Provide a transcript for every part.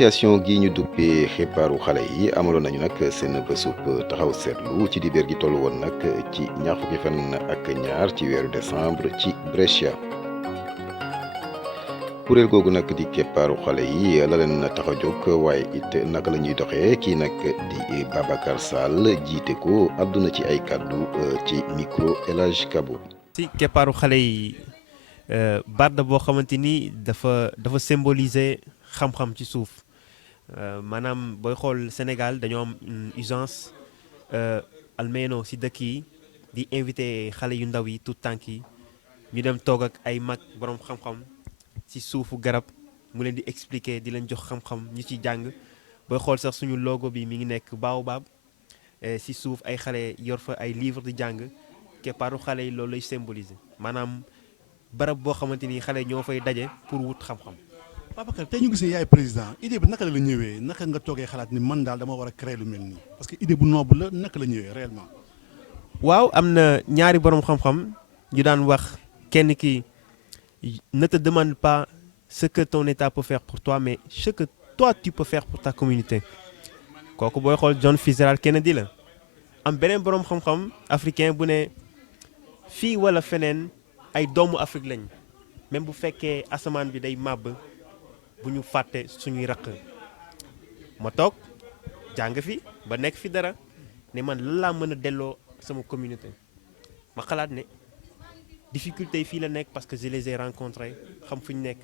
association gi ñu duppee xippaaru xale yi amaloon nañu nag seen bésub taxaw seetlu ci dibéer gi toll woon nag ci ñaar fukki fan ak ñaar ci weeru décembre ci Brescia. kuréel googu nag di keppaaru xale yi la leen tax a jóg waaye it naka la ñuy doxee kii nag di Babacar Sall jiite ko àdduna ci ay kàddu ci micro El Hadj Kabo. ci keppaaru xale yi baat la boo xamante ni dafa symboliser xam-xam ci suuf maanaam booy xool Sénégal dañoo am usance almeno si dëkk yi di invité xale yu ndaw yi tout tànk yi ñu dem toog ak ay mag borom xam-xam ci suufu garab mu leen di expliquer di leen jox xam-xam ñu ci jàng booy xool sax suñu logo bi mi ngi nekk baobab ci suuf ay xale yor fa ay livre di jàng keppaaru xale yi loolu lay symboliser maanaam barab boo xamante ni xale ñoo fay daje pour wut xam-xam. Babacar tey ñu gis ne yaay président idée bi naka la ñëwee naka nga toogee xalaat ni man daal dama war a créer lu mel nii parce que idée bu noble la naka la ñëwee réellement. waaw am na ñaari borom xam-xam yu daan wax kenn ki ne te demande pas ce que ton état peut faire pour toi mais ce que toi tu peux faire pour ta communauté kooku booy xool John Fitzgerald Kennedy la. am beneen borom xam-xam africain bu ne fii wala feneen ay doomu Afrique lañ même bu fekkee asamaan bi day màbb. bu ñu fàtte suñuy raq ma toog jàng fi ba nekk fi dara ne man lan laa mën a delloo sama communauté ma xalaat ne difficulté yi fii la nekk parce que je les ai rencontrés xam fu ñu nekk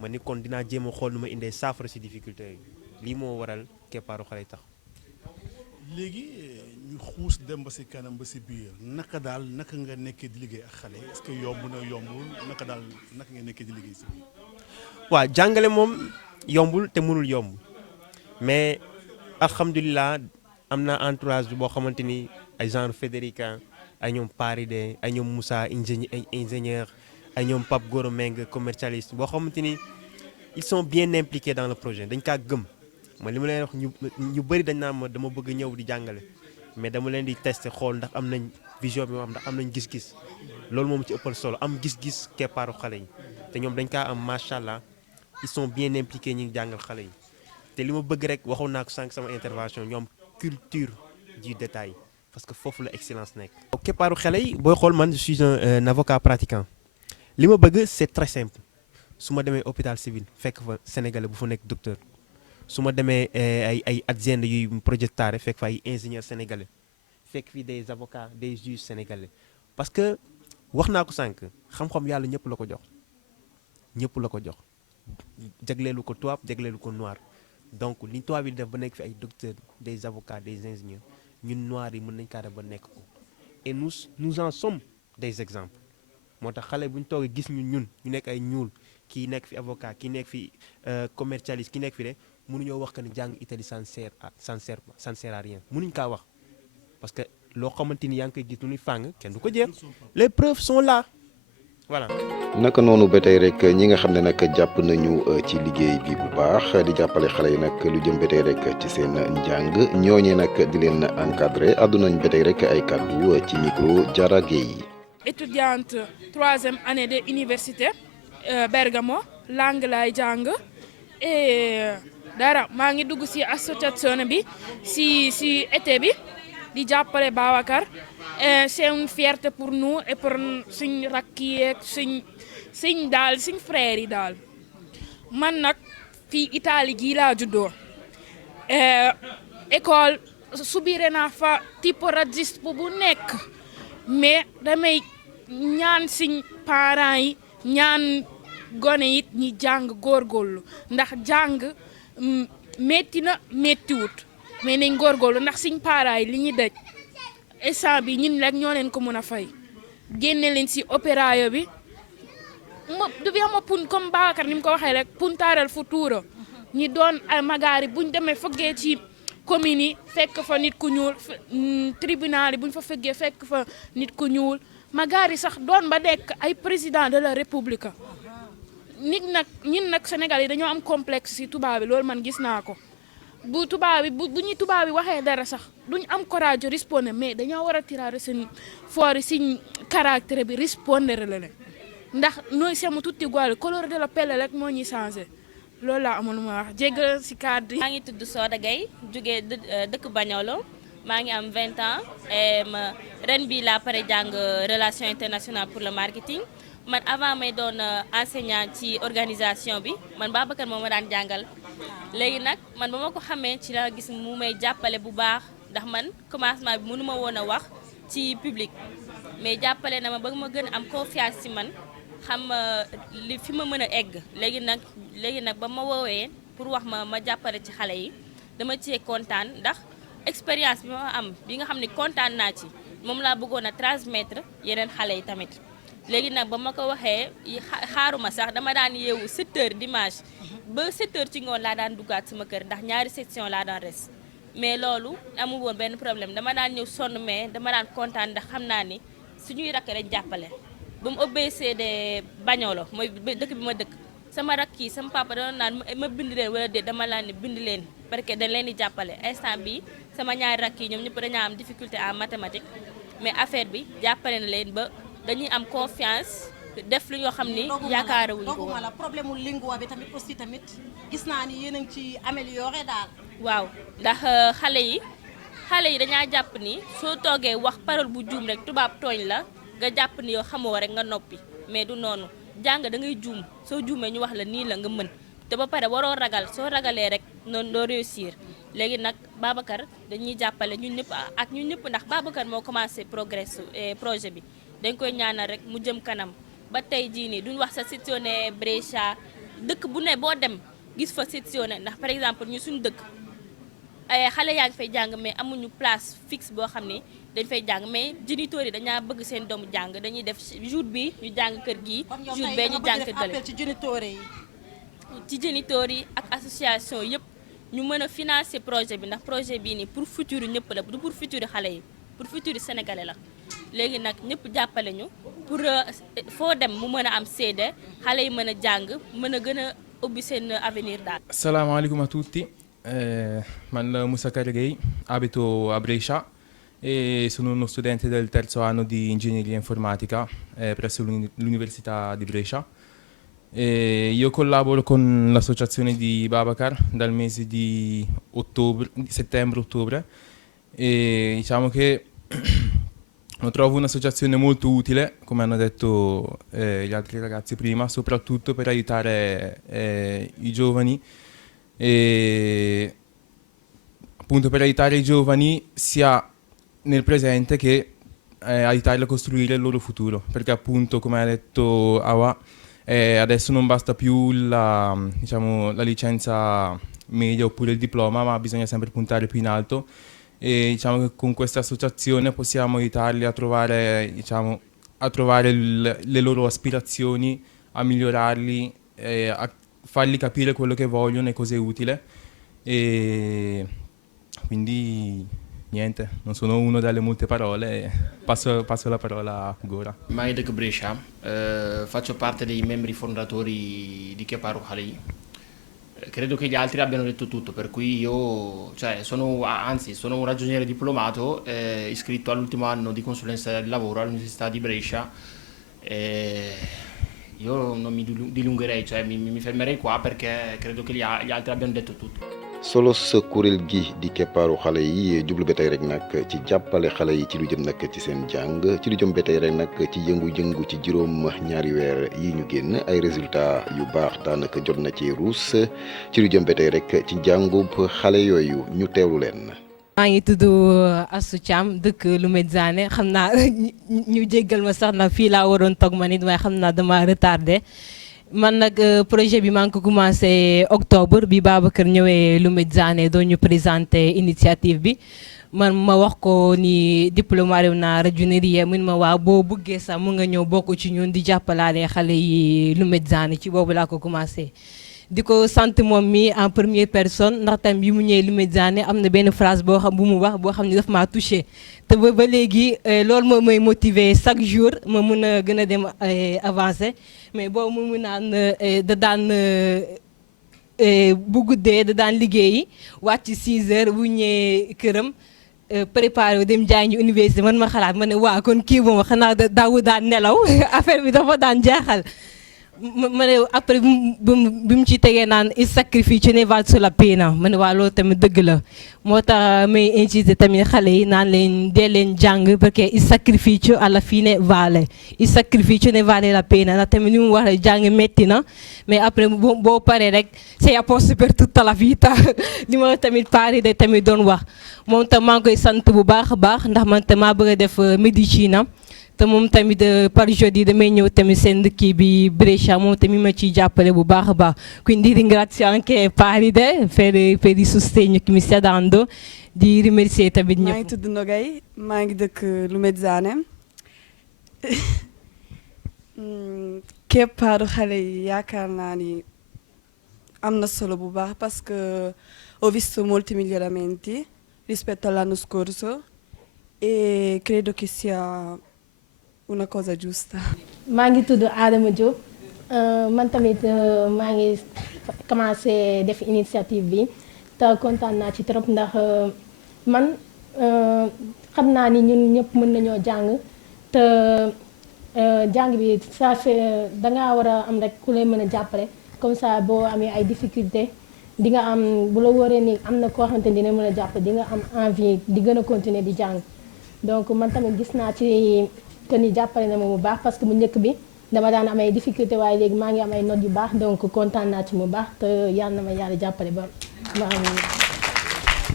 ma ni kon dinaa jéem a xool nu ma indee saafara si difficulté yi lii moo waral keppaaru xale yi tax. léegi ñu xuus dem ba si kanam ba si biir naka nga nekkee di liggéey ak xale est-ce que yomb na yombul naka nga nekkee di liggéey si biir. waaw jàngale moom yombul te mënul yomb mais alhamdulilah am na entourage boo xamante ni ay genre Federica ay ñoom Paride ay ñoom Moussa ingénieur ay ñoom Pape Goro Meng commercialiste boo xamante ni ils sont bien impliqués dans le projet dañ kaa gëm ma li ma leen wax ñu bëri dañ naan ma dama bëgg ñëw di jàngale mais dama leen di tester xool ndax am nañ vision bi ma am ndax am nañ gis-gis loolu moom ci ëppal solo am gis-gis keppaaru xale yi te ñoom dañ kaa am macha allah. ils sont bien impliqués ñi ngi jàngal xale yi te li ma bëgg rek waxoon naa ko sànq sama intervention ñoom culture du détail parce que foofu la excellence nekk. keppaaru xale yi booy xool man je suis un avocat pratiquant li ma bëgg c'est très simple su ma demee hôpital civil fekk fa sénégalais bu fa nekk docteur su ma demee ay adjoints yuy projettare fekk fa ay ingénieurs sénégalais fekk fi des avocats des juges sénégalais parce que wax naa ko sànq xam-xam yàlla ñëpp la ko jox ñëpp la ko jox. jagleelu ko tubaab jagleelu ko noir donc li tubaab yi def ba nekk fi ay docteurs des avocats des ingénieurs ñun noirs yi mën nañ kaa def ba nekk ko et nous en sommes des exemples moo tax xale bu ñu toogee gis ñu nekk ay ñuul kii nekk fi avocat kii nekk fi commercialiste kii nekk fi de mënuñoo wax que ni jàng Italie ça ne sert à rien mënuñ kaa wax parce que loo xamante ni yaa ngi koy gis nu ñuy fàng kenn du ko jeex les preuves sont là voilà. naka noonu ba tey rek ñi nga xam ne nag jàpp nañu ci liggéey bi bu baax di jàppale xale yi nag lu jëm ba tey rek ci seen njàng ñooñee nag di leen encadré àdduna nañ ba tey rek ay kàddu ci micro Diarra Gueye. étudiante 3e année de université Bergamo langue laay jàng et dara maa ngi dugg ci association bi ci été bi di jàppale Babacar. C'est une fierté pour nous et pour suñ rakk yi ak suñ frères yi daal man nag fii Italie gii laa juddoo école subire naa fa type racisme bu nekk mais damay ñaan suñ parents yi ñaan gone yi ñi jàng góorgóorlu ndax jàng métti na méttiwut mais nañ góorgóorlu ndax suñ parents yi li ñuy daj instant bi ñun rek ñoo leen ko mën a fay génne leen ci opérayo bi dobbiamo comme Babacar ni mu ko waxee rek puntare al futuro ñi doon magari buñ demee fëggee ci communes yi fekk fa nit ku ñuul tribunal yi buñ fa fëggee fekk fa nit ku ñuul magari sax doon ba nekk ay président de la république ñun nag Sénégal yi dañoo am complexe ci tubaab bi loolu man gis naa ko bu ñu tubaab bi waxee dara sax duñ am courage répondre mais dañoo war a tirare seen fuori si caractère bi rispondere la leen ndax noi siamo tutti uguali colore della pelle rek moo ñuy changé loolu laa amul ma wax jéggal si kàddu yi. maa ngi tudd Soda Gaye jógee dëkk Bagnolo maa ngi am 20 ans et ren bi laa pare jàng relation internationale pour le marketing man avant may doon enseignant ci organisation bi man Babacar moo ma daan jàngal léegi nag man ba ma ko xamee ci la gis mu may jàppale bu baax ndax man commencement bi mënu ma woon a wax ci public mais jàppale na ma ba ma gën a am confiance ci man xam li fi ma mën a egg léegi nag ba ma woowee pour wax ma jàppale ci xale yi dama cee kontaan ndax expérience bi ma am bi nga xam ne kontaan naa ci moom laa bëggoon a transmettre yeneen xale yi tamit léegi nag ba ma ko waxee xaaruma sax dama daan yeewu 7h dimanche ba 7h ci ngoon laa daan duggaat sama kër ndax ñaari section laa daan res mais loolu amul woon benn problème dama daan ñëw sonn mais dama daan kontaan ndax xam naa ni suñuy rakk dañ jàppale ba mu OBCD Bagnolo mooy dëkk bi ma dëkk sama rakk yi sama papa doon naan ma bind leen wala déet dama laan ne bind leen parce que dañ leen di jàppale instant bi sama ñaari rakk yi ñoom ñëpp dañaa am difficulté en mathématique mais affaire bi jàppale na leen ba dañuy am confiance def lu ñoo xam ni yaakaarawuñu ko woon. la problème mu lingua bi tamit aussi tamit gis naa ni yéen a ngi ci amélioré daal. waaw ndax xale yi dañaa jàpp ni soo toogee wax parole bu juum rek tubaab tooñ la nga jàpp ni yow xamoo rek nga noppi mais du noonu jàng da ngay juum soo juumee ñu wax la nii la nga mën te ba pare waroo ragal soo ragalee rek noonu doo réussir léegi nag Babacar dañuy jàppale ñun ñëpp ndax Babacar moo commencé projet bi dañ koy ñaanal rek mu jëm kanam ba tey jii nii duñ wax sa sezione Brescia dëkk bu ne boo dem gis fa sezione ndax par exemple ñu suñu dëkk xale yaa ngi fay jàng mais amuñu place fixe boo xam ne dañ fay jàng mais géniteurs yi dañaa bëgg seen doomu jàng dañuy def jour bi ñu jàng kër gi jour bee ñu jàng kër gale ci géniteurs yi. ci géniteurs yi ak association yëpp ñu mën a financer projet bi ndax projet bii nii pour futur ñëpp la du pour futur xale yi pour futur sénégalais la léegi nag ñëpp jàppale ñu pour foo dem mu mën a am seede xale yi mën a jàng mën a gën a ubbi seen avenir daal. Assalamualaikum a tutti, man Moussa Karagay, abito a Brescia e sono uno studente del terzo anno di ingegneria informatica presso l'Università di Brescia. Io collaboro con l'associazione di Babacar dal mese di settembre-ottobre e diciamo che lo trovo un'associazione molto utile, come hanno detto gli altri ragazzi prima, soprattutto per aiutare i giovani e appunto per aiutare i giovani sia nel presente che aiutarli a costruire il loro futuro, perché appunto come ha detto Awa adesso non basta più la licenza media oppure il diploma, ma bisogna sempre puntare più in alto e diciamo che con questa associazione possiamo aiutarli a trovare, le loro aspirazioni, a migliorarli, a fargli capire quello che vogliono e cosa è utile e quindi niente, non sono uno delle molte parole, passo la parola a Gora. maa ngi dëkk Brescia, faccio parte dei membri fondatori di Keparu Halei. Credo che gli altri abbiano detto tutto, per cui io sono un ragioniere diplomato iscritto all'ultimo anno di consulenza del lavoro all'Università di Brescia. Io non mi dilungherei, mi fermerei qua perché credo che gli altri abbiano detto tutto. solos kuréel gi di keppaaru xale yi jublu ba tey rek nag ci jàppale xale yi ci lu jëm nag ci seen jàng ci lu jëm ba tey rek nag ci yëngu-yëngu ci juróom ñaari weer yi ñu génn ay résultats yu baax daanaka jot na ci ruus ci lu jëm ba tey rek ci jàngub xale yooyu ñu teewlu leen. maa ngi tudd Astou Thiam dëkk Loumetzane xam naa ñu jéggal ma sax nag fii laa waroon toog ma nit waaye xam naa dama retardé man nag projet bi maa ngi ko commencé octobre bi Babacar ñëwee Loumetzane doon ñu présenté initiative bi man ma wax ko ni diplômé naa ragioneria mun ma waaw boo bëggee sax mu nga ñëw bokk ci ñun di jàppalaale xale yi Loumetzane ci boobu laa ko commencé. di ko sant moom mi en première personne ndax tam bi mu ñëwee Loumetzane am na benn phrase boo xam bu mu wax boo xam ne daf maa touché te ba léegi loolu moo may motiver chaque jour ma mun a gën a dem avancer mais boobu mu mun naan da daan bu guddee da daan liggéeyi wàcc 6 heures bu ñëwee këram préparé dem jàngi université man ma xalaat ma ne waa kon kii moom xanaa daawu daan nelaw affaire bi dafa daan jaaxal. ma ne après bi mu ci tegee naan il sacrifice ne vale la pena ma ne waa loolu tamit dëgg la moo tax may inciter tamit xale yi naan leen dee leen jàng parce que il sacrifice alla fine vale il sacrifice ne vale la pena ndax tamit ni mu waxee jàng metti na mais après boo paree rek c'est a posto per tutta la vita li ma tamit pari de tamit doon wax moom tam maa ngi koy sant bu baax a baax ndax man tam maa bëgg a def médecine te moom tamit par jeudi damay ñëw tamit seen kii bi Brescia moom tamit ma ciy jàppale bu baax a baax quindi ringrazio anche Paride per il sostegno che mi sta dando di remercier tamit ñëpp. maa ngi tudd Nogay maa ngi dëkk Lumezzane keppaaru xale yi yaakaar naa ni am na solo bu baax parce que ho visto molti miglioramenti rispetto all'anno scorso e credo che sia una cosa giusta. maa ngi tudd Adama Diop man tamit maa ngi commencé def initiative bi te kontaan naa ci trop ndax man xam naa ni ñun ñëpp mën nañoo jàng te jàng bi ça fait dangaa war a am rek ku lay mën a jàppale comme ça boo amee ay difficulté di nga am bu la wóoree ni am na koo xamante ni dina mën a jàppale di nga am envie di gën a continuer di jàng donc man tamit gis naa ci que ni jàppale na ma bu baax parce que bu njëkk bi dama daan am ay difficulté waaye léegi maa ngi am ay notes yu baax donc kontaan naa ci mu baax te yàlla na ma yàlla jàppale ba ma am.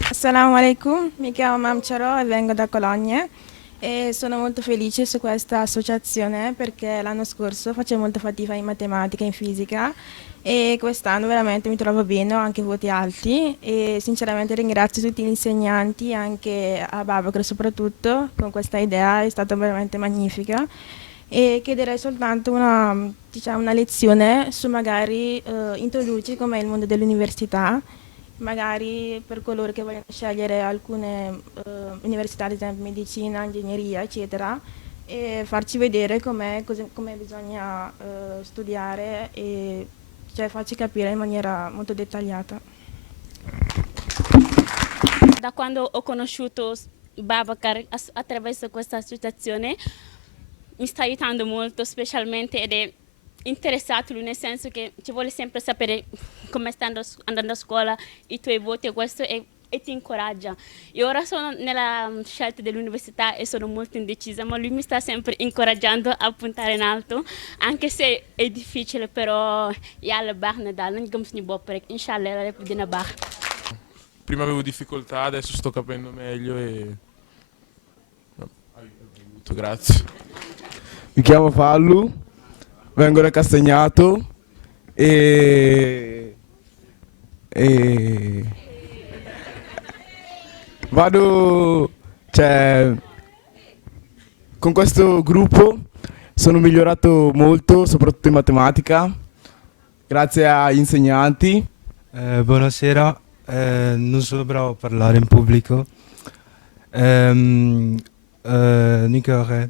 Assalamu alaikum, mi chiamo Mam Ciarò e vengo da Cologne e sono molto felice su questa associazione perché l'anno scorso facevo molta fatica in matematica e in fisica e quest'anno veramente mi trovo bene, ho anche voti alti e sinceramente ringrazio tutti gli insegnanti, anche a Babacar soprattutto, con questa idea è stata veramente magnifica e chiederei soltanto una lezione su magari introduci com'è il mondo dell'università, magari per coloro che vogliono scegliere alcune università, ad esempio medicina, ingegneria, eccetera, e farci vedere come bisogna studiare e cioè farci capire in maniera molto dettagliata. Da quando ho conosciuto Babacar attraverso questa associazione mi sta aiutando molto, specialmente ed è interessato lui, nel senso che ci vuole sempre sapere come stai andando a scuola, i tuoi voti e questo e ti incoraggia. Io ora sono nella scelta dell'università e sono molto indecisa, ma lui mi sta sempre incoraggiando a puntare in alto, anche se è difficile, però yàlla baax na daal nañ gëm suñu bopp rek inshallah lépp dina baax. Prima avevo difficoltà, adesso sto capendo meglio e grazie. Mi chiamo Fallu, vengo da Castagnato e vado, cioè, con questo gruppo sono migliorato molto, soprattutto in matematica, grazie agli insegnanti. Buonasera, non sono bravo a parlare in pubblico. Nicole,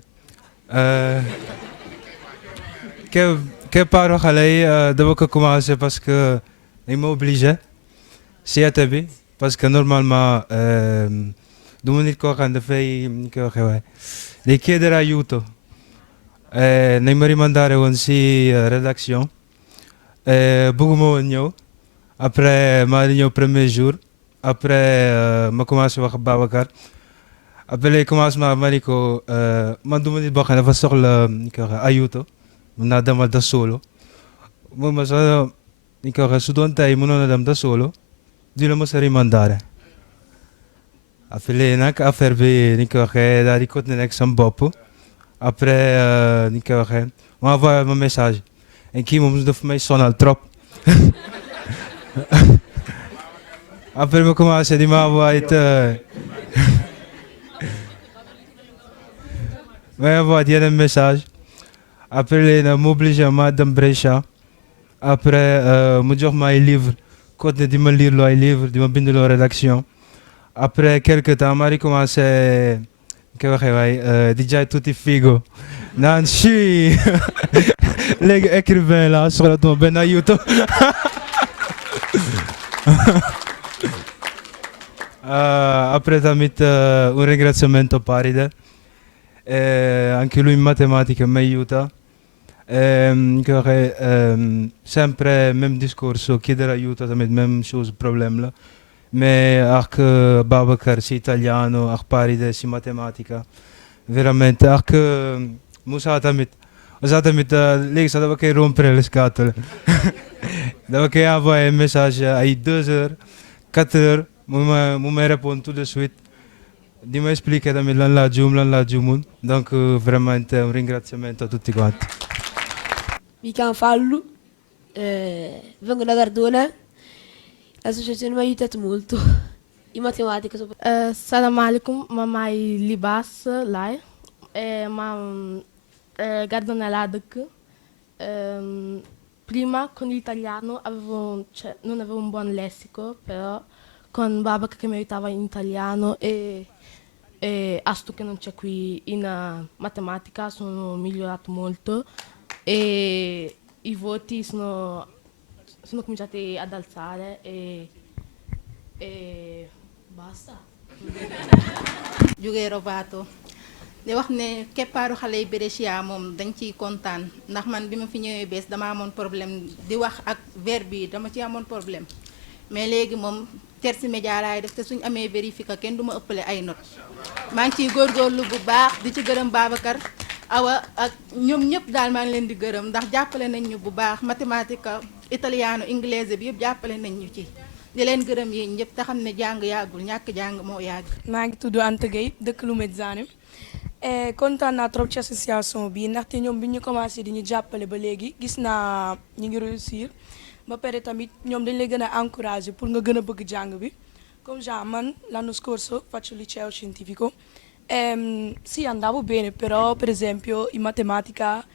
que parlo xale yi dama ko commencé parce que dañ ma obligé si ate bi parce que normalement du ma nit koo xam dafay ni koy waxee waaye day chiedere aiuto nañ ma rimandare woon si rédaction bëgguma woon ñëw après maa di ñëw premier jour après ma commencé wax Babacar après les commencement ma ni ko man du ma nit boo xam ne dafa soxla ni koy waxee aiuto mun naa demal da solo moom ma sax ni koy waxee su doon tey mënoon a dem da solo di la mos a rimandare après léegi nag affaire bi ni koy waxee daal di continuer ak sama bopp après ni koy waxee ma envoyé ma message et kii moom daf may sonal trop après ma commencé di ma envoyé ma envoyé yeneen message après léegi nag m'obligé ma dem Brescia après mu jox ma ay livre continuer di ma lire loo ay livre di ma bind loo rédaction après quelque temps ma recommencé koy waxee waay di jaay tuuti figo naan si léegi écrivain la soxlatuma benn aiuto après tamit un ringraziamento a Paride anche lui in matematica mi aiuta Che sempre même discorso, chiedere aiuto tamit même chose problème la. Mais anche Babacar si italiano, anche Paride si matematica. Veramente anche Musa tamit. Esattamente, lei sa che rompere le scatole. Dava che envoyer un message à 2 heures, 4 heures, me répond tout de suite. Di me explica tamit lan la giumun. Donc veramente un ringraziamento a tutti quanti. Mi chiamo Fallu, vengo da Gardona, l'associazione mi ha aiutato molto, in matematica soprattutto. Salam alaikum, mamai Libas lai, ma Gardona là dëkk. Prima con l'italiano non avevo un buon lessico, però con Babacar che mi aiutava in italiano e Astu che non c'è qui in matematica sono migliorato molto e i voti sono cominciati ad alzare e basta. Jógee Robato di wax ne keppaaru xale yi Brescia moom dañ ciy kontaan ndax man bi ma fi ñëwee bees dama amoon problème di wax ak verbe yi dama ci amoon problème mais léegi moom tersi média laay def te suñ amee vérifié kenn du ma ëppale ay notes maa ngi ciy góorgóorlu bu baax di ci gërëm Babacar Awa ak ñoom ñëpp daal maa ngi leen di gërëm ndax jàppale nañ ñu bu baax mathématique italiano inglese bi yëpp jàppale nañ ñu ci di leen gërëm yéen ñëpp te xam ne jàng yàggul ñàkk jàng moo yàgg. maa ngi tudd Anta Gueye dëkk Lumezzane kontaan naa trop ci association bi ndaxte ñoom bi ñu commencé di ñu jàppale ba léegi gis naa ñu ngi réussir ba pare tamit ñoom dañ lay gën a encourager pour nga gën a bëgg jàng bi comme genre man l'anno scorso faccio liceo scientifico sì andavo bene però per esempio in matematica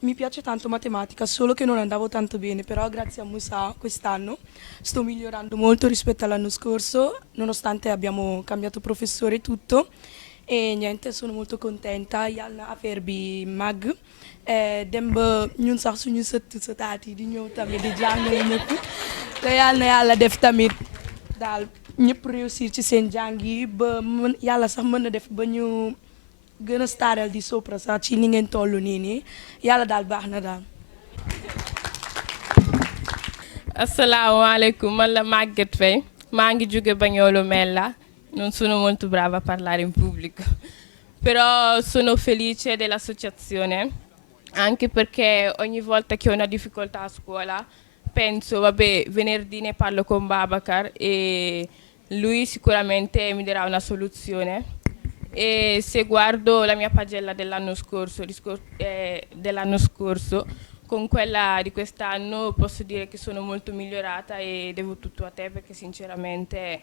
mi piace tanto matematica solo che non andavo tanto bene però grazie a Musa quest'anno sto migliorando molto rispetto all'anno scorso nonostante abbiamo cambiato professore e tutto e niente sono molto contenta yàlla affaire bi màgg dem ba ñun sax suñu sëtaat yi di ñëw tamit di jàngale ñëpp te yàlla na yàlla def tamit daal ñëpp réussir ci seen jàng yi ba yàlla sax mën na def ba ñu gën a staaral di sopra sax ci ni ngeen toll nii yàlla daal baax na daal. Assalamualaikum, man la Maguette Faye maa ngi jóge Bagnolo Mella. Non sono molto brava a parlare in pubblico, però sono felice dell'associazione, anche perché ogni volta che ho una difficoltà a scuola penso, vabbè, venerdì ne parlo con Babacar e lui sicuramente mi darà una soluzione. E se guardo la mia pagella dell'anno scorso, con quella di quest'anno posso dire che sono molto migliorata e devo tutto a te perché sinceramente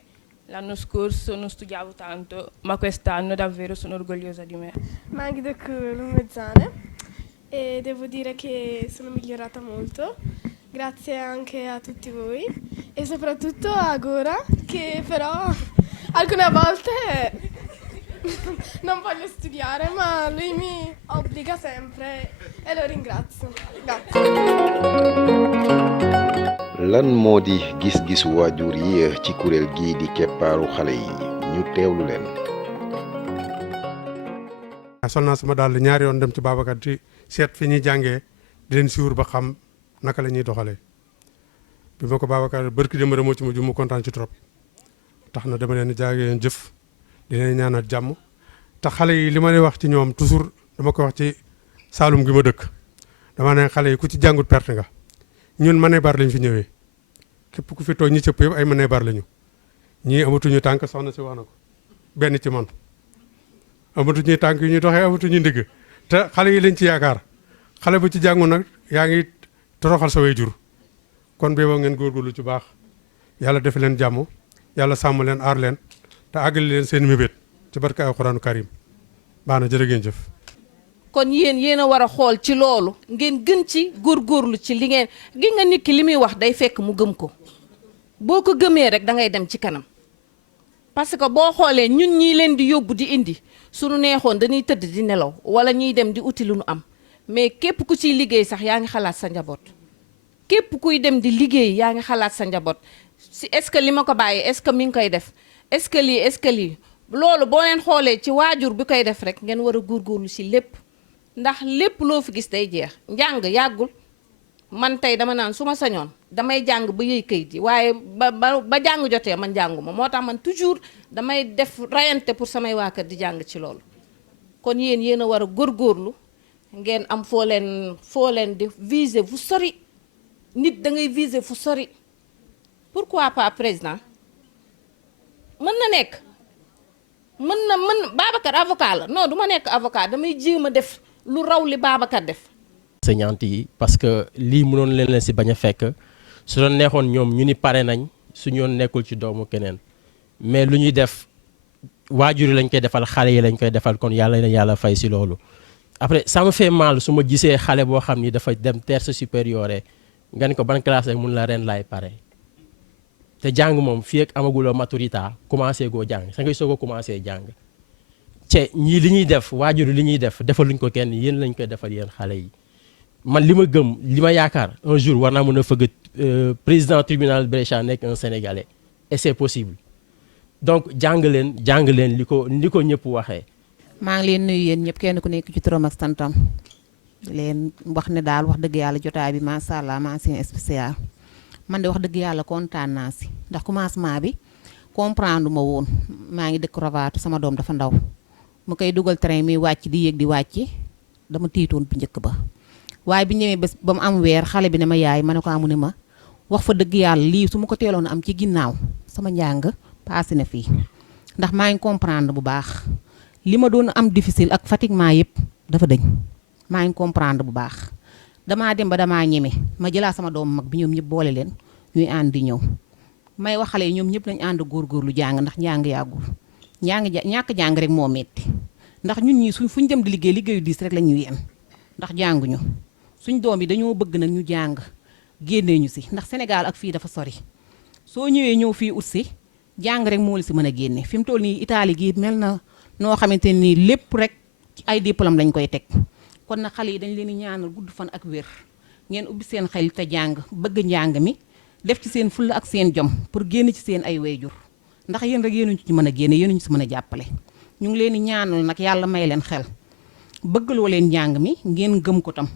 l'anno scorso non studiavo tanto, ma quest'anno davvero sono orgogliosa di me. maa ngi dëkk Lumezzane e devo dire che sono migliorata molto, grazie anche a tutti voi e soprattutto a Gora che però alcune volte non voglio studiare ma lui mi obbliga sempre e lo ringrazio. Grazie. lan moo di gis-gisu waajur yi ci kuréel gii di keppaaru xale yi ñu teewlu leen. sol naa sama daal ñaari yoon dem ci Babacar di seet fi ñuy jàngee di leen siwur ba xam naka la ñuy doxalee bi ma ko Babacar barki dem moo ci mujj mu kontaan ci trop tax na dama leen di jaagee leen jëf di leen ñaanal jàmm te xale yi li ma lay wax ci ñoom toujours dama ko wax ci Saalum gi ma dëkk dama ne xale yi ku ci jàngut perte nga ñun Mané Bar lañ fi ñëwee képp ku fi toog ñi cëpp yëpp ay Mané Bar lañu ñii amatuñu tànk soxna si wax na ko benn ci man amatuñu tànk yu ñuy doxee amatuñu ndigg te xale yi lañ ci yaakaar xale bu ci jàngu nag yaa ngi toroxal sa way jur kon bee boo ngeen góorgóorlu ci baax yàlla def leen jàmm yàlla sàmm leen aar leen te àggali leen seen mébét ci barke alxuraanu karim baax na jërë ngeen jëf. kon yéen a war a xool ci loolu ngeen gën ci góorgóorlu ci li ngeen gi nga nit ki li muy wax day fekk mu gëm ko boo ko gëmee rek da ngay dem ci kanam parce que boo xoolee ñun ñii leen di yóbbu di indi suñu neexoon dañuy tëdd di nelaw wala ñuy dem di uti lu nu am mais képp ku ciy liggéey sax yaa ngi xalaat sa njaboot képp kuy dem di liggéey yaa ngi xalaat sa njaboot si est-ce que li ma ko bàyyi est-ce que mi ngi koy def est-ce que lii loolu boo leen xoolee ci waajur bi koy def rek ngeen war a góorgóorlu si lépp ndax lépp loo fi gis day jeex njàng yàggul man tey dama naan su ma sañoon damay jàng ba yëy kayit yi waaye ba jàng jotee man jànguma moo tax man toujours damay def rayante pour samay waa kër di jàng ci loolu kon yéen a war a góorgóorlu ngeen am foo leen di viser fu sori nit da ngay viser fu sori pourquoi pas président mën na nekk Babacar avocat la non du ma nekk avocat damay jéem a def lu raw li Babacar def. enseignante yi parce que lii mënoon leen si bañ a fekk su doon neexoon ñoom ñu ni pare nañ suñu yoon nekkul ci doomu keneen mais lu ñuy def waajur yi lañ koy defal xale yi lañ koy defal kon yàlla fay si loolu. après ça me fait mal su ma gisee xale boo xam ni dafa dem terce supérieure nga ni ko ban classe rek mun la ren laay pare te jàng moom fii ak amaguloo maturité commencé goo jàng sa ngay soog a commencé jàng te ñii li ñuy def waajur li ñuy def defaluñ ko kenn yéen lañ koy defal yéen xale yi. man li ma gëm li ma yaakaar un jour war naa mën a fëgg président tribunal Brescia nekk un sénégalais et c'est possible donc jàng leen li ko ñëpp waxee. maa ngi leen nuyu yéen ñëpp kenn ku nekk ci turam ak santam leen wax ne daal wax dëgg yàlla jotaay bi macha allah mention spéciale man de wax dëgg yàlla kontaan naa si ndax commencement bi comprendre ma woon maa ngi dëkk Rovato sama doom dafa ndaw mu koy dugal train mi wàcc di yéeg di wàcc dama tiitoon bu njëkk ba. waaye bi ñëwee bés ba mu am weer xale bi ne ma yaay ma ne ko amu ne ma wax fa dëgg yàlla lii su ma ko teeloon am ci ginnaaw sama njàng passé na fii ndax maa ngi comprendre bu baax li ma doon am difficile ak fatiguement yëpp dafa dëñ maa ngi comprendre bu baax damaa dem ba damaa ñeme ma jëlaa sama doom mag bi ñoom ñëpp boole leen ñuy ànd di ñëw may wax xale yi ñoom ñëpp lañ ànd góorgóorlu jàng ndax njàng yàggul ñàkk jàng rek moo metti ndax ñun ñii fu ñu dem di liggéeyu diis rek lañ ñuy yem ndax jànguñu suñ doom yi dañoo bëgg nag ñu jàng génnee ñu si ndax Sénégal ak fii dafa sori soo ñëw fii ut si jàng rek moo la si mën a génne fi mu toll nii Italie gii mel na noo xamante nii lépp rek ay diplôme lañ koy teg kon nag xale yi dañ leen di ñaanal gudd fan ak wér ngeen ubbi seen xel te jàng bëgg njàng mi def ci seen fulla ak seen jom pour génn ci seen ay wayjur ndax yéen rek yéenuñu ci mën a génne yéenuñu si mën a jàppale ñu ngi leen di ñaanal nag yàlla may leen xel bëggaloo leen njàng mi ngeen gëm ko tam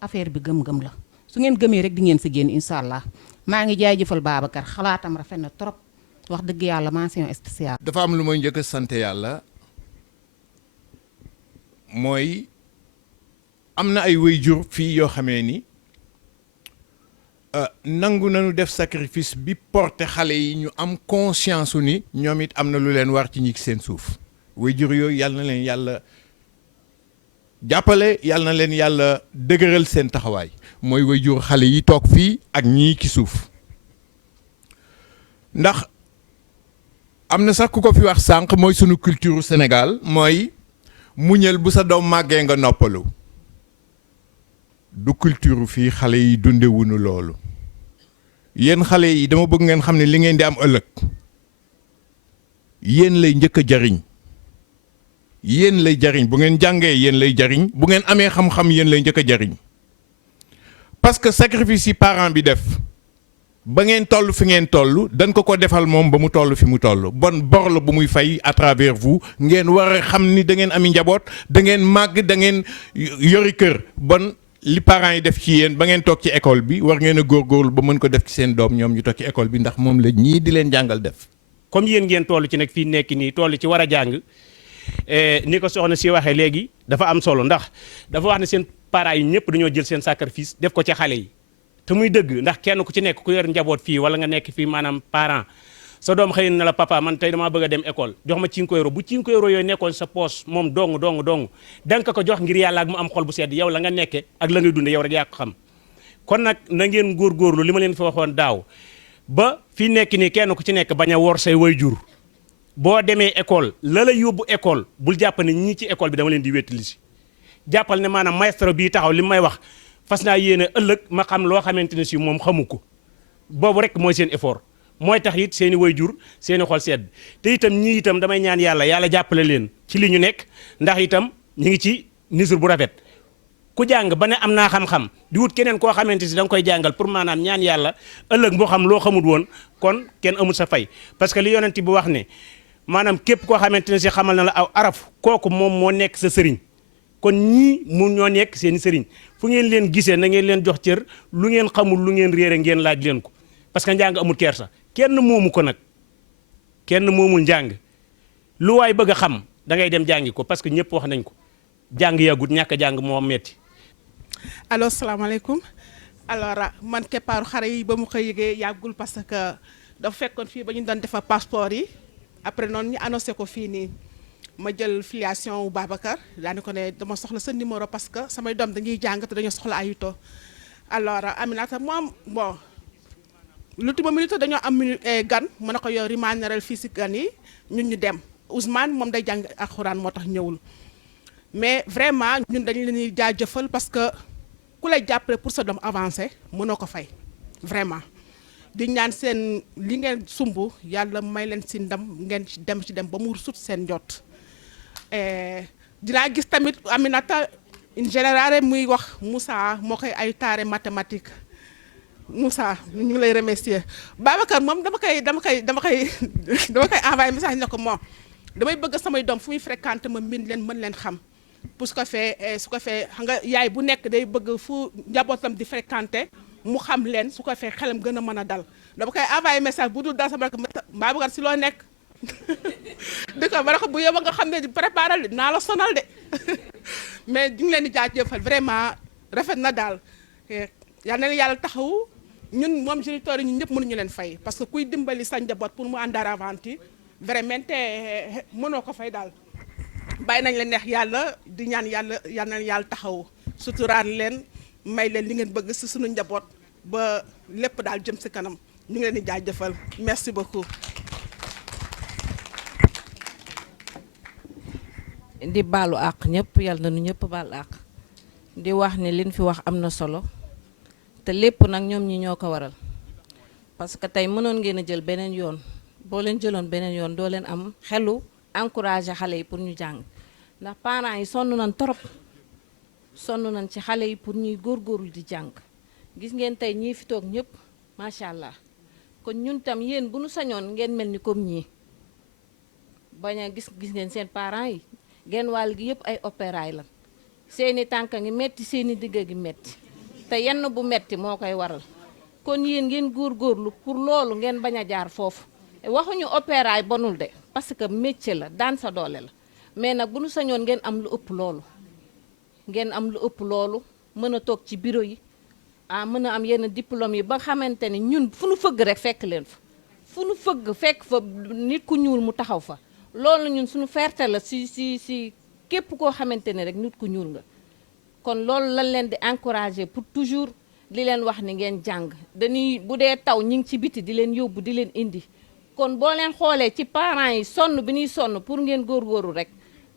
affaire bi gëm-gëm la su ngeen gëmee rek di ngeen si génn incha allah maa ngi jaajëfal Babacar xalaatam rafet na trop wax dëgg yàlla mention spéciale. dafa am lu may njëkk a sant yàlla mooy am na ay waajur fii yoo xamee ni nangu nañu def sacrifice bi porté xale yi ñu am conscience ni ñoom it am na lu leen war ci ñi seen suuf waajur yooyu yàlla na leen yàlla jàppale yàlla na leen yàlla dëgëral seen taxawaay mooy waajur xale yi toog fii ak ñii ci suuf ndax am na sax ku ko fi wax sànq mooy sunu culture Sénégal mooy muñal bu sa doom màggee nga noppalu du culture fii xale yi dundewuñu loolu yéen xale yi dama bëgg ngeen xam ne li ngeen di am ëllëg yéen lay njëkk a jariñ yéen lay jariñ bu ngeen jàngee yéen lay jariñ bu ngeen amee xam-xam yéen lay njëkk a jariñ parce que sacrifice yi parent bi def ba ngeen toll fi ngeen toll dañ ko defal moom ba mu toll fi mu toll bon bor la bu muy fay à travers vous ngeen war a xam ni da ngeen ami njaboot da ngeen màgg da ngeen yori kër bon li parents yi def ci yéen ba ngeen toog ci école bi war ngeen a góorgóorlu ba mën ko def ci seen doom ñoom ñu toog ci école bi ndax moom la ñii di leen jàngal def. comme yéen ngeen toll ci nag fii nekk nii toll ci war a jàng ni ko soxna si waxee léegi dafa am solo ndax dafa wax ne seen parents yi ñëpp dañoo jël seen sacrifice def ko ci xale yi te muy dëgg ndax kenn ku ci nekk ku yor njaboot fii wala nga nekk fii maanaam parent sa doom xëy na la papa man tey damaa bëgg a dem école jox ma 5 euro bu 5 euro yooyu nekkoon sa poche moom dong da nga ko jox ngir yàlla ak mu am xol bu sedd yow la nga nekke ak la ngay dunde yow rek yaa ko xam kon nag na ngeen góorgóorlu li ma leen fi waxoon daaw ba fii nekk nii kenn ku ci nekk bañ a wor say waajur boo demee école la yóbbu école bul jàpp ne ñii ci école bi dama leen di wéttali si jàppal ne maanaam maestro bii taxaw li may wax fas naa yéene ëllëg ma xam loo xamante ne si moom xamu ko boobu rek mooy seen effort mooy tax it seen i waajur seen i xol sedd te itam ñii itam damay ñaan yàlla jàppale leen ci li ñu nekk ndax itam ñu ngi ci nisur bu rafet ku jàng ba ne am naa xam-xam di wut keneen koo xamante si da nga koy jàngal pour maanaam ñaan yàlla ëllëg moo xam loo xamut woon kon kenn amul sa fay parce que li yonent bi wax ne maanaam képp koo xamante ne si xamal na la aw araf kooku moom moo nekk sa sëriñ kon ñii mu ñoo nekk seen i sëriñ fu ngeen leen gisee na ngeen leen jox cër lu ngeen xamul lu ngeen réere ngeen laaj leen ko parce que njàng amul kersa kenn moomu ko nag kenn moomul njàng lu waay bëgg a xam da ngay dem jàngi ko parce que ñëpp wax nañ ko jàng yàggut ñàkk a jàng moo metti. allo salaamaaleykum alors man keppaaru xale yi ba mu ko yëgee yàggul parce que dafa fekkoon fii ba ñu doon defar passeport yi après noonu ñu annoncé ko fii nii ma jël filiation wu Babacar daani ko ne dama soxla sa numéro parce que samay doom dañuy jàng te dañoo soxla ayuto alors Aminata moom bon l'ultime minute dañoo am gan mën na ko yow rimanerel fii si gan yi ñun ñu dem Ousmane moom day jàng alxuraan moo tax ñëwul mais vraiment ñun dañu leen di jaajëfal parce que ku lay jàppale pour sa doom avancé mënoo ko fay vraiment di ñaan seen li ngeen sumb yàlla may leen si ndam ngeen ci dem ba mu sut seen njot dinaa gis tamit Aminata en général muy wax Moussa moo koy ay taare mathématique Moussa ñu ngi lay remercier Babacar moom dama koy envoyé message ne ko moom damay bëgg samay doom fu muy fréquenté ma mën leen xam pour su ko fee xam nga yaay bu nekk day bëgg fu njabootam di fréquenté mu xam leen su ko fee xelam gën a mën a dal dama koy envoyé message bu dul dal sama rek Babacar si loo nekk di ko ba ko bu yow nga xam ne préparer naa la sonal de mais ñu ngi leen di jaajëfal vraiment rafet na daal yal na leen yàlla taxawu ñun moom géniteur yi ñun ñëpp mënuñu leen fay parce que kuy dimbali sa njaboot pour mu ànd avanti vraiment mënoo ko fay daal bàyyi nañ leen neex yàlla di ñaan yàlla yal na leen yàlla taxawu suturaal leen may leen li ngeen bëgg si suñu njaboot ba lépp daal jëm si kanam ñu ngi leen di jaajëfal merci beaucoup. di baalu àq ñëpp yàlla na nu ñëpp baal àq di wax ni liñ fi wax am na solo te lépp nag ñoom ñi ñoo ko waral parce que tey mënoon ngeen a jël beneen yoon boo leen jëloon beneen yoon doo leen am xelu encouragé xale yi pour ñu jàng ndax parents yi sonn nañ trop sonn nañ ci xale yi pour ñuy góorgóorlu di jàng gis ngeen tey ñii fi toog ñëpp macha allah kon ñun tam yéen bu nu sañoon ngeen mel ni comme ñii bañ a gis ngeen seen parents yi genn wàll gi yëpp ay opéra yi lan seeni tànk ngi metti seeni digg gi metti te yenn bu metti moo koy waral kon yéen ngeen góorgóorlu pour loolu ngeen bañ a jaar foofu waxuñu opéra yi bonul de parce que métier la daan sa doole la mais nag bu nu sañoon ngeen am lu ëpp loolu ngeen am lu ëpp loolu mën a toog ci bureau yi mën a am yenn diplôme yi ba xamante ni ñun fu nu fëgg rek fekk leen fa fu nu fëgg fekk fa nit ku ñuul mu taxaw fa loolu ñun suñu fierté la si képp koo xamante ne rek nit ku ñuul nga kon loolu lañ leen di encourager pour toujours li leen wax ni ngeen jàng dañuy bu dee taw ñi ngi ci biti di leen yóbbu di leen indi kon boo leen xoolee ci parents yi sonn bi ñuy sonn pour ngeen góorgóorlu rek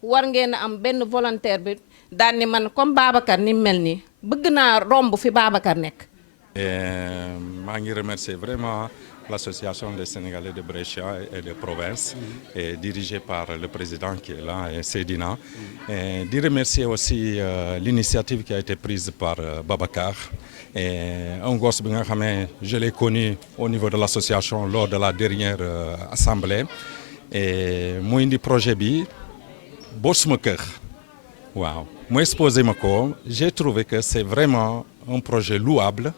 war ngeen a am benn volontaire bi daan ni man comme Babacar ni mel nii bëgg naa romb fi Babacar nekk. maa ngi remercier vraiment l'association des Sénégalais de Brescia et de province, dirigée par le président qui est là, Seydina. De remercier aussi l'initiative qui a été prise par Babacar. Un gosse, je l'ai connu au niveau de l'association lors de la dernière assemblée. Moi, un projet bi, wow. Moi, exposé j'ai trouvé que c'est vraiment un projet louable.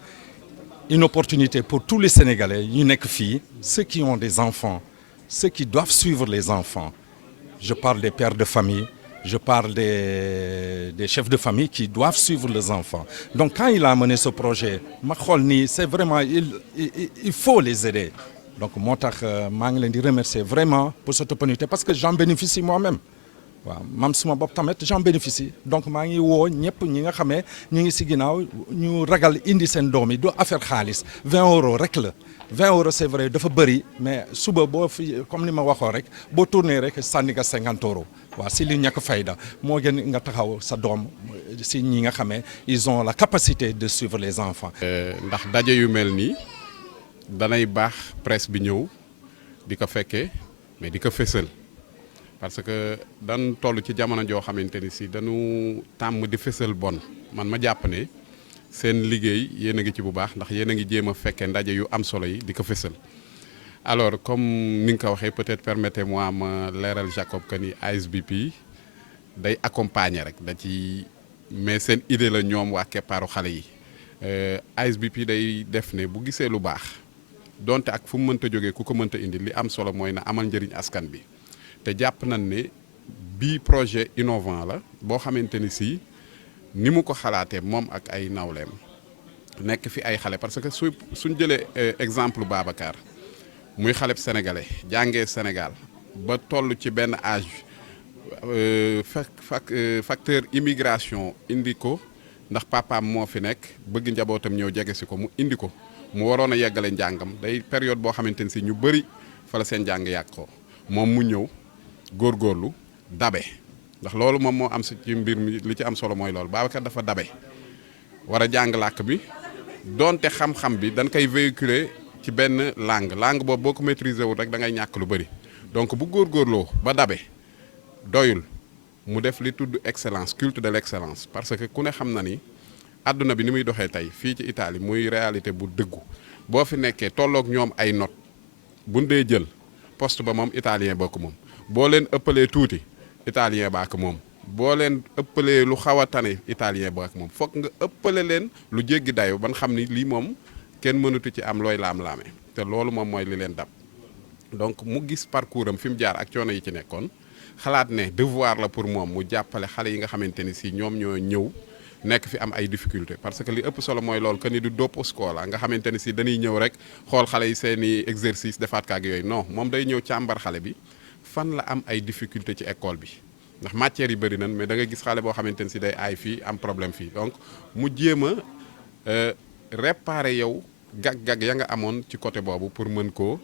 Une opportunité pour tous les Sénégalais, ceux qui ont des enfants, ceux qui doivent suivre les enfants. Je parle des pères de famille, je parle des chefs de famille qui doivent suivre les enfants. Donc quand il a mené ce projet, c'est vraiment, il faut les aider. Donc moi, je remercie vraiment pour cette opportunité parce que j'en bénéficie moi-même. waaw man suma bopp tamit j'en bénéficie donc maa ngi woo ñëpp ñi nga xamee ñu ngi si ginnaaw ñu ragal indi seen doom yi du affaire xaalis 20 € rek la 20 € c'est vrai dafa bëri mais suba boo fi comme ni ma waxoo rek boo tourné rek sànni nga 50 €. waaw si li ñàkk fayda moo gën nga taxaw sa doom si ñi nga xamee ils ont la capacité de suivre les enfants. ndax daje yu mel nii danay baax presse bi ñëw di ko fekkee mais di ko fësal. parce que dañ toll ci jamono joo xamante ni si dañu tàmm di fësal bon man ma jàpp ne seen liggéey yéen a ngi ci bu baax ndax yéen a ngi jéem a fekkee ndaje yu am solo yi di ko fësal. alors comme ni nga ko waxee peut-être permettez-moi ma leeral Jacob que ni ASBP day accompagner rek da ci mais seen idée la ñoom waa keppaaru xale yi ASBP day def ne bu gisee lu baax donte ak fu mu mënta jógee ku ko mënta indi li am solo mooy na amal njëriñ askan bi te jàpp nañ ne bii projet innovant la boo xamante ni si ni mu ko xalaatee moom ak ay nawleem nekk fi ay xale parce que suñ jëlee exemple Babacar muy xaleb sénégalais jàngee Sénégal ba toll ci benn âge facteur immigration indi ko ndax papaam moo fi nekk bëgg njabootam ñëw jege si ko mu indi ko mu waroon a yeggale njàngam day période boo xamante ni si ñu bëri fa la seen njàng yàq ko moom mu ñëw góorgóorlu dabe ndax loolu moom moo am si ci mbir mi li ci am solo mooy loolu Babacar dafa dabe war a jàng làkk bi donte xam-xam bi dañ koy véhiculer ci benn langue boobu boo ko maîtriser wul rek da ngay ñàkk lu bëri donc bu góorgóorloo ba dabe doyul mu def li tudd excellence culte de l'excellence parce que ku ne xam na ni àdduna bi ni muy doxee tey fii ci Italie muy réalité bu dëggu boo fi nekkee tolloog ñoom ay notes buñ dee jël poste ba moom italien bokk moom boo leen ëppalee tuuti italien baak moom boo leen ëppalee lu xaw a tane italien baak moom foog nga ëppale leen lu jéggi dayo ban xam ni lii moom kenn mënatu ci am looy laam-laame te loolu moom mooy li leen dab donc mu gis parcours am fi mu jaar ak coono yi ci nekkoon xalaat ne devoir la pour moom mu jàppale xale yi nga xamante ni si ñoom ñoo ñëw nekk fi am ay difficulté parce que li ëpp solo mooy loolu que ni du dopo scuola nga xamante ni si dañuy ñëw rek xool xale yi seeni exercice defaat kaak yooyu non moom day ñëw càmbar xale bi fan la am ay difficulté ci école bi ndax matières yi bëri nañ mais da nga gis xale boo xamante ni si day aay fii am problème fii donc mu jéem a réparer yow gag-gag ya nga amoon ci côté boobu pour mën koo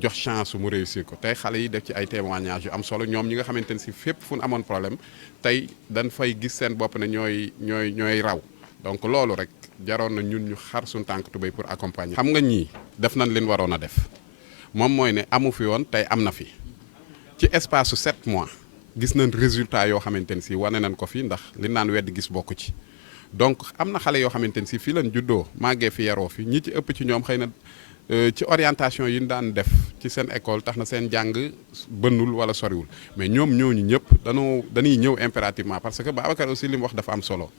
jox chance mu réussir ko tey xale yi def ci ay témoignages yu am solo ñoom ñi nga xamante ni si fépp fu ñu amoon problème tey dañ fay gis seen bopp ne ñooy raw donc loolu rek jaroon na ñun ñu xar suñu tànk tubéy pour accompagner. xam nga ñii def nañ leen waroon a def moom mooy ne amu fi woon tey am na fi ci espace su 7 mois gis nañ résultat yoo xamante ni si wane nañ ko fi ndax li naan wedd gis bokk ci donc am na xale yoo xamante ni si fii lañ juddoo màggee fi yaroo fi ñi ci ëpp ci ñoom xëy na. ci orientation yi ñu daan def ci seen école tax na seen jàng bënnul wala soriwul mais ñoom ñooñu ñëpp dañuy ñëw impérativement parce que Babacar aussi li mu wax dafa am solo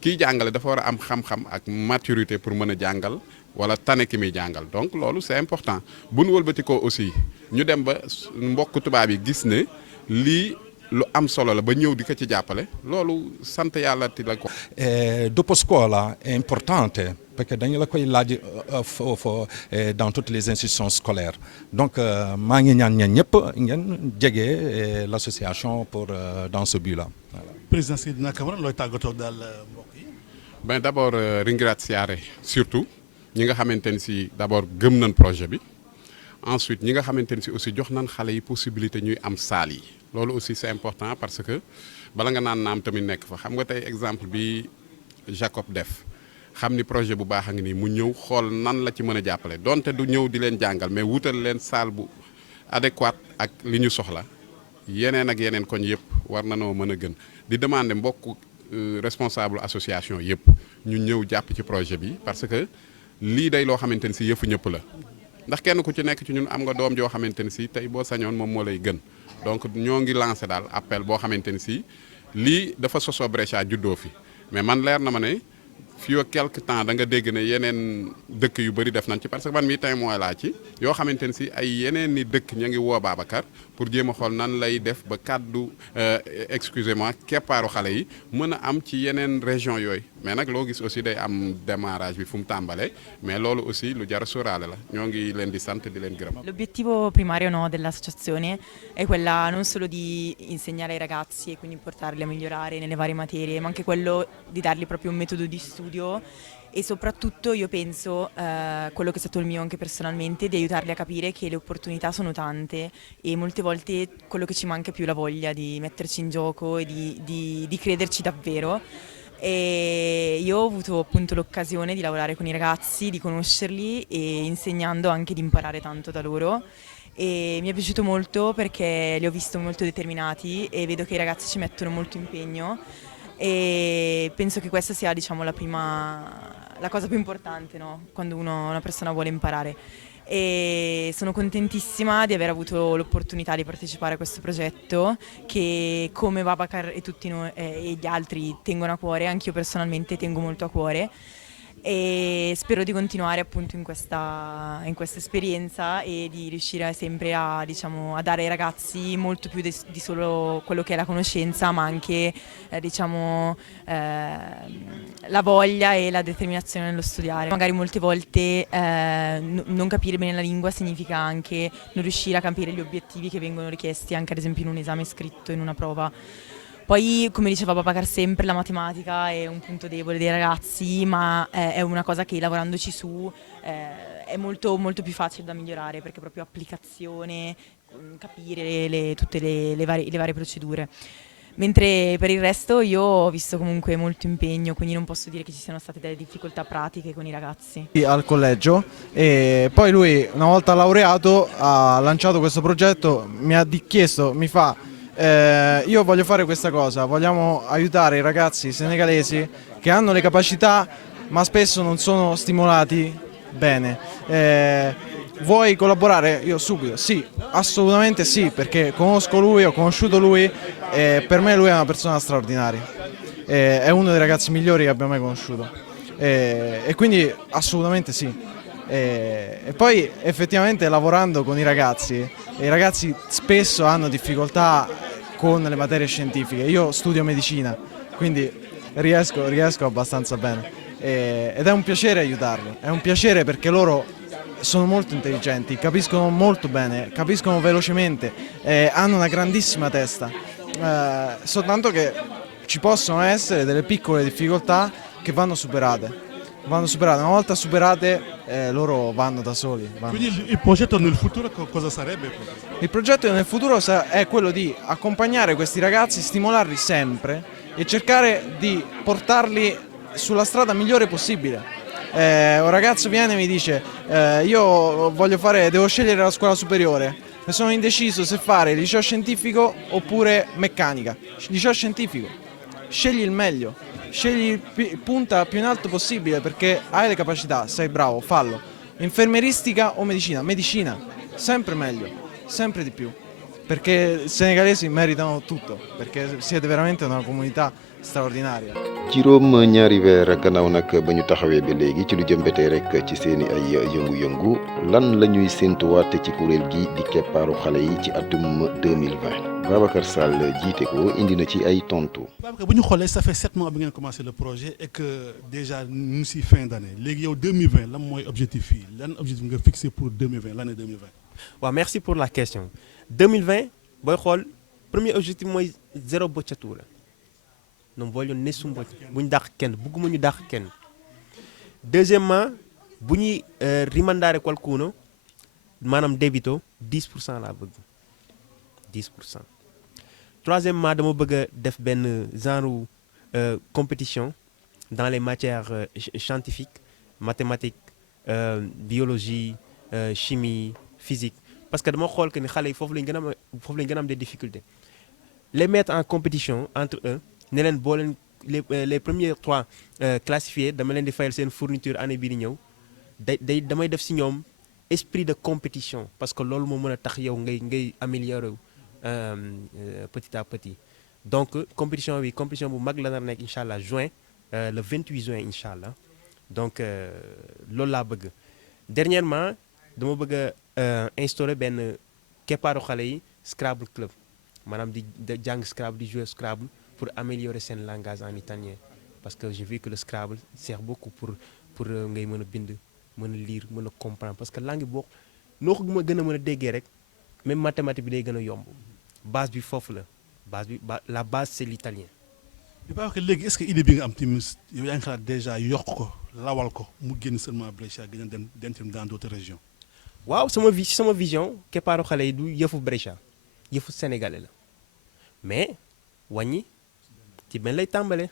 kiy jàngale dafa war a am xam-xam ak maturité pour mën a jàngal wala tane ki muy jàngal donc loolu c'est important bu nu wëlbatikoo aussi ñu dem ba mbokk tubaab yi gis ne lii lu am solo la ba ñëw di ko ci jàppale loolu sant yàlla ti la ko. Dopo scuola è importante perché dañu la koy laaj dans toutes les institutions scolaires donc maa ngi ñaan ñëpp ngeen jege l'association pour dans ce but là. Voilà. Président Seydina Camara looy tàggatoo daal mbokk yi. Ben d'abord ringraziare surtout ñi nga xamante ni si d'abord gëm nañ projet bi ensuite ñi nga xamante ni si aussi jox nañ xale yi possibilité ñuy am salle yi. loolu aussi c'est important parce que bala nga naan naam tamit nekk fa xam nga tey exemple bi Jacob def xam ni projet bu baax a ngi nii mu ñëw xool nan la ci mën a jàppale donte du ñëw di leen jàngal mais wutal leen salle bu adéquate ak li ñu soxla yeneen ak yeneen koñ yëpp war na noo mën a gën di demander mbokk responsable association yëpp ñu ñëw jàpp ci projet bi parce que lii day loo xamante ni si yëfu ñëpp la ndax kenn ku ci nekk ci ñun am nga doom joo xamante ni si tey boo sañoon moom moo lay gën donc ñoo ngi lancé daal appel boo xamante ni si lii dafa sosoo Brescia juddoo fi mais man leer na ma ne fii ak quelque temps da nga dégg ne yeneen dëkk yu bëri def nañ ci parce que man mii témoin laa ci yoo xamante ni si ay yeneen ni dëkk ña ngi woo Babacar pour jéem a xool nan lay def ba kàddu excusez-moi keppaaru xale yi mën a am ci yeneen région yooyu mais nag loo gis aussi day am démarrage bi fu mu tàmbalee mais loolu aussi lu jar a sóoraale la ñoo ngi leen di sant di leen gërëm. L'obiettivo primario dell'associazione è quella non solo di insegnare ai ragazzi e quindi portarli a migliorare nelle varie materie, ma anche quello di dargli proprio un metodo di studio e soprattutto io penso, quello che è stato il mio anche personalmente, di aiutarli a capire che le opportunità sono tante e molte volte quello che ci manca è più la voglia di metterci in gioco e di crederci davvero. E io ho avuto appunto l'occasione di lavorare con i ragazzi, di conoscerli e insegnando anche di imparare tanto da loro e mi è piaciuto molto perché li ho visti molto determinati e vedo che i ragazzi ci mettono molto impegno e penso che questa sia, diciamo, la cosa più importante, no? Quando una persona vuole imparare. e sono contentissima di aver avuto l'opportunità di partecipare a questo progetto che, come Babacar e tutti noi e gli altri, tengono a cuore. Anch'io personalmente tengo molto a cuore e spero di continuare appunto in questa esperienza e di riuscire sempre a, diciamo, a dare ai ragazzi molto più di solo quello che è la conoscenza, ma anche la voglia e la determinazione nello studiare. Magari molte volte non capire bene la lingua significa anche non riuscire a capire gli obiettivi che vengono richiesti anche ad esempio in un esame scritto, in una prova. Poi, come diceva Babacar sempre, la matematica è un punto debole dei ragazzi, ma è una cosa che lavorandoci su è molto, molto più facile da migliorare, perché proprio applicazione, capire tutte le varie procedure. Mentre per il resto io ho visto comunque molto impegno, quindi non posso dire che ci siano state delle difficoltà pratiche con i ragazzi. Al collegio, e poi lui, una volta laureato, ha lanciato questo progetto, mi ha chiesto, mi fa: io voglio fare questa cosa, vogliamo aiutare i ragazzi senegalesi che hanno le capacità ma spesso non sono stimolati bene. Vuoi collaborare? Io subito, sì, assolutamente sì, perché conosco lui, ho conosciuto lui e per me lui è una persona straordinaria. È uno dei ragazzi migliori che abbia mai conosciuto. E quindi assolutamente sì. E poi effettivamente lavorando con i ragazzi spesso hanno difficoltà con le materie scientifiche. Io studio medicina, quindi riesco abbastanza bene ed è un piacere aiutarli, è un piacere perché loro sono molto intelligenti, capiscono molto bene, capiscono velocemente, hanno una grandissima testa, soltanto che ci possono essere delle piccole difficoltà che vanno superate. Una volta superate loro vanno da soli. Quindi il progetto nel futuro cosa sarebbe? Il progetto nel futuro è quello di accompagnare questi ragazzi, stimolarli sempre e cercare di portarli sulla strada migliore possibile. Un ragazzo viene e mi dice io devo scegliere la scuola superiore e sono indeciso se fare il liceo scientifico oppure meccanica. Liceo scientifico, scegli il meglio. Scegli punta più in alto possibile perché hai le capacità, sei bravo, fallo. Infermieristica o medicina? Medicina, sempre meglio, sempre di più. Perché i senegalesi meritano tutto, perché siete veramente una comunità straordinaria. juróom ñaari weer gannaaw nag ba ñu taxawee ba léegi ci lu jëm ba tey rek ci seeni ay yëngu-yëngu lan la ñuy séentuwaat ci kuréel gi di keppaaru xale yi ci atum 2020 Babacar Sall jiite ko indi na ci ay tontu. Babacar bu ñu xoolee ça fait 7 mois bi ngeen commencé le projet et que déjà ñu ngi si fin d'année léegi yow 2020 lan mooy objectif yi lan objectif nga fixé pour 2020 l'année 2020. waaw merci pour la question 2020 booy xool premier objectif mooy zéro bocciatura non voglio nessun bocciatura bu ñu dàq kenn bëgguma ñu dàq kenn. Deuxièmement bu ñuy rimandare qualcuno maanaam débito 10% laa bëgg 10%. Troisièmement dama bëgg a def benn genre compétition dans les matières scientifiques mathématiques biologie chimie physique parce que dama xool que ni xale yi foofu lañ gën a am des difficultés les mettre en compétition entre eux ne leen boo leen les premiers 3 classifiés dama leen di fayal seen fourniture année bii di ñëw damay def si ñoom esprit de compétition parce que loolu moo mën a tax yow ngay améliorer wu petit à petit donc compétition bu mag la nar nekk incha allah juin le 28 juin incha allah donc loolu laa bëgg. Dernièrement dama bëgg a instaurer benn keppaaru xale yi Scrabble club maanaam di jàng Scrabble di jouer Scrabble pour améliorer seen langage en italien parce que j'ai vu que le Scrabble sert beaucoup pour ngay mën a bind mën a lire mën a comprendre parce que langue boo noo ko gën a mën a déggee rek même mathématique bi day gën a yomb base bi foofu la base c'est l'italien. di baax léegi est-ce que idée bi nga am tamit yow yaa ngi xalaat déjà yokk ko lawal ko mu génn seulement Brescia gën a dem dans d'autres régions. waaw sama vision keppaaru xale yi du yëfu Brescia yëfu sénégalais la mais wàññi ci benn lay tàmbale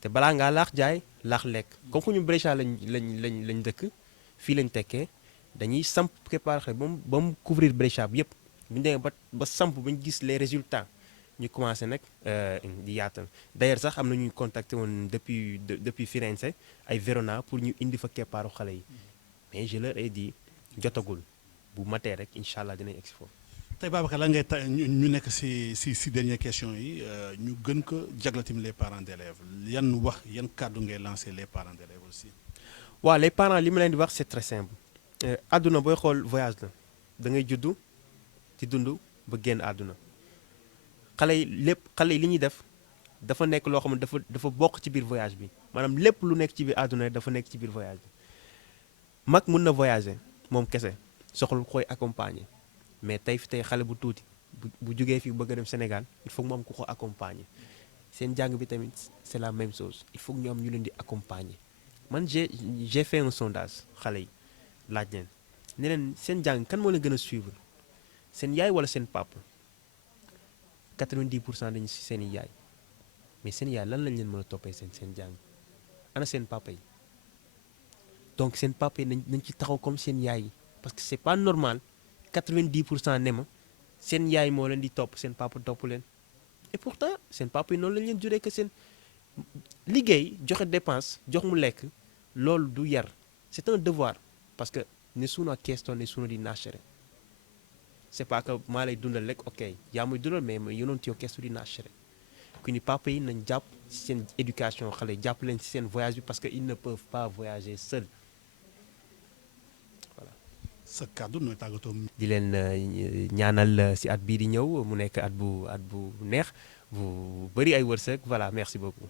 te balaa ngaa laax jaay laax lekk comme que ñu Brescia lañ dëkk fii lañ tekkee dañuy samp keppaaru xale ba mu couvrir Brescia bi yëpp bu ñu demee ba samp ba ñu gis les résultats ñu commencé nag di yaatal d'ailleurs sax am na ñuy contacté woon depuis Firenze ay Verona pour ñu indi fa keppaaru xale yi mais je leur ai dit jotagul bu matee rek incha allah dinañ egg si foofu. tey Babacar lan ngay ñu nekk si dernière question yi ñu gën ko jaglatim les parents d'élèves yan wax yan kàddu ngay lancer les parents d'élèves aussi. waaw les parents li ma leen di wax c'est très simple. àdduna booy xool voyage la da ngay juddu ci dund ba génn àdduna xale yi li ñuy def dafa nekk loo xam ne dafa bokk ci biir voyage bi maanaam lépp lu nekk ci biir àdduna dafa nekk ci biir voyage bi mag mun na voyager moom kese soxla koy accompagner mais tey xale bu tuuti bu jugee fii bëgg a dem Sénégal il faut que mu am ku ko accompagner seen jàng bi tamit c'est la même chose il faut que ñu am ñu leen di accompagner man j'ai fait un sondage xale yi laaj leen ne leen seen jàng kan moo leen gën a suivre seen yaay wala seen papa 90% dañu si seen i yaay mais seen yaay lan lañ leen mën a toppee seen jàng ana seen papa yi donc seen papa yi nañ ci taxaw comme seen yaay yi parce que c'est pas normal 90% ne ma seen yaay moo leen di topp seen papa topp leen et pourtant seen papa yi noonu lañ leen juree que seen liggéey joxe dépense jox mu lekk loolu du yar c'est un devoir parce que nessuno ha chiesto nessuno di nascere c'est pas que maa lay dundal rek ok yaa muy dundal mais io non ti ho chiesto di nascere quindi papa yi nañ jàpp ci seen éducation xale yi jàpp leen ci seen voyage bi parce que ils ne peuvent pas voyager seuls voilà. sa kàddu nooy tàggatoo. di leen ñaanal ci at bii di ñëw mu nekk at bu neex bu bëri ay wërsëg voilà merci beaucoup.